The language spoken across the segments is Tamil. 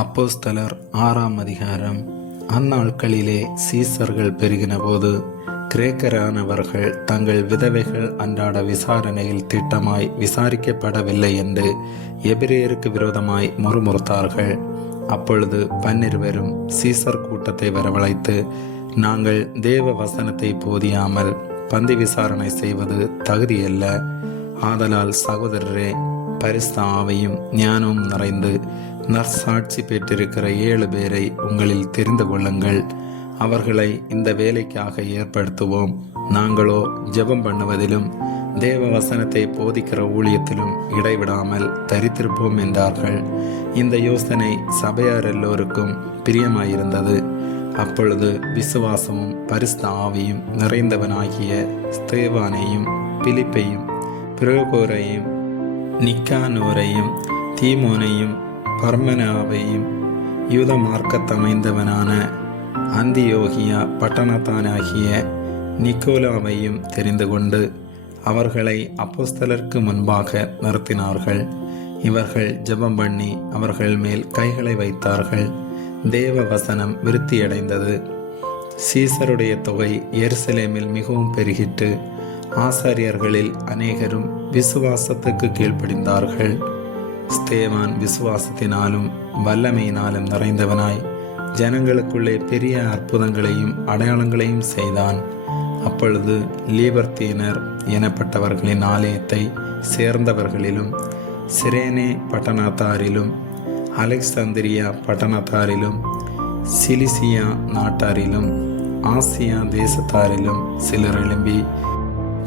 அப்போஸ்தலர் 6ஆம் அதிகாரம். அந்நாட்களிலே சீசர்கள் பெருகின போது கிரேக்கரானவர்கள் தங்கள் விதவைகள் அன்றாட விசாரணையில் திட்டமாய் விசாரிக்கப்படவில்லை என்று எபிரேயருக்கு விரோதமாய் முறுமுறுத்தார்கள். அப்பொழுது 12 சீசர் கூட்டத்தை வரவழைத்து, நாங்கள் தேவ வசனத்தை போதியாமல் பந்தி விசாரணை செய்வது தகுதியல்ல. ஆதலால் சகோதரரே, பரிசுத்த ஆவியும் ஞானமும் நிறைந்து நற்சாட்சி பெற்றிருக்கிற 7 பேரை உங்களில் தெரிந்து கொள்ளுங்கள். அவர்களை இந்த வேலைக்காக ஏற்படுத்துவோம். நாங்களோ ஜெபம் பண்ணுவதிலும் தேவ வசனத்தை போதிக்கிற ஊழியத்திலும் இடைவிடாமல் தரித்திருப்போம் என்றார்கள். இந்த யோசனை சபையார் எல்லோருக்கும் பிரியமாயிருந்தது. அப்பொழுது விசுவாசமும் பரிசுத்த ஆவியும் நிறைந்தவனாகிய ஸ்தேவானையும் பிலிப்பையும் பிரகோரையும் நிக்கானோரையும் தீமோனையும் பர்மனாவையும் யூத மார்க்கத்தமைந்தவனான அந்தியோகியா பட்டணத்தானாகிய நிக்கோலாவையும் தெரிந்து கொண்டு அவர்களை அப்போஸ்தலருக்கு முன்பாக நிறுத்தினார்கள். இவர்கள் ஜெபம் பண்ணி அவர்கள் மேல் கைகளை வைத்தார்கள். தேவ வசனம் விருத்தியடைந்தது. சீசருடைய தொகை எருசலேமில் மிகவும் பெருகிட்டு ஆசாரியர்களில் அநேகரும் விசுவாசத்துக்கு கீழ்ப்படிந்தார்கள். ஸ்தேவான் விசுவாசத்தினாலும் வல்லமையினாலும் நிறைந்தவனாய் ஜனங்களுக்குள்ளே பெரிய அற்புதங்களையும் அடையாளங்களையும் செய்தான். அப்பொழுது லீபர்த்தீனர் எனப்பட்டவர்களின் ஆலயத்தை சேர்ந்தவர்களிலும் சிரேனே பட்டணத்தாரிலும் அலெக்சாந்திரியா பட்டணத்தாரிலும் சிலிசியா நாட்டாரிலும் ஆசியா தேசத்தாரிலும் சிலர் எழும்பி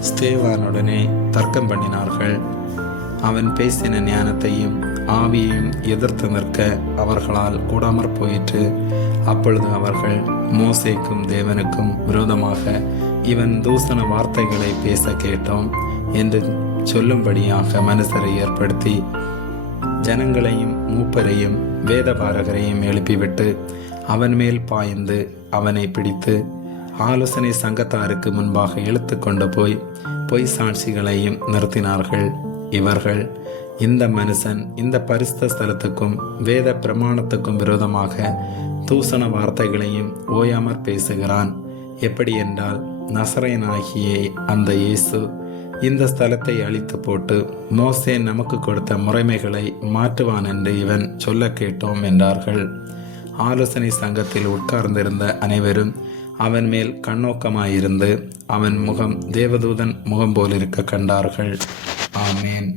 ஸ்தேவானுடனே தர்க்கம் பண்ணினார்கள். அவன் பேசின ஞானத்தையும் ஆவியையும் எதிர்த்து நிற்க அவர்களால் கூடாமற் போயிற்று. அப்பொழுது அவர்கள் மோசேக்கும் தேவனுக்கும் விரோதமாக இவன் தூசண வார்த்தைகளை பேச கேட்டோம் என்று சொல்லும்படியாக மனுஷரை ஏற்படுத்தி ஜனங்களையும் மூப்பரையும் வேதபாரகரையும் எழுப்பிவிட்டு அவன் மேல் பாய்ந்து அவனை பிடித்து ஆலோசனை சங்கத்தாருக்கு முன்பாக இழுத்து கொண்டு போய் பொய் சாட்சிகளையும் நிறுத்தினார்கள். இவர்கள், இந்த மனுஷன் இந்த பரிசுத்த ஸ்தலத்துக்கும் வேத பிரமாணத்துக்கும் விரோதமாக தூசண வார்த்தைகளையும் ஓயாமற் பேசுகிறான். எப்படி என்றால், நசரேயனாகிய அந்த இயேசு இந்த ஸ்தலத்தை அழித்து போட்டு மோசே நமக்கு கொடுத்த முறைமைகளை மாற்றுவான் என்று இவன் சொல்ல கேட்டோம் என்றார்கள். ஆலோசனை சங்கத்தில் உட்கார்ந்திருந்த அனைவரும் அவன் மேல் கண்ணோக்கமாயிருந்து அவன் முகம் தேவதூதன் முகம் போலிருக்க கண்டார்கள். ஆமேன்.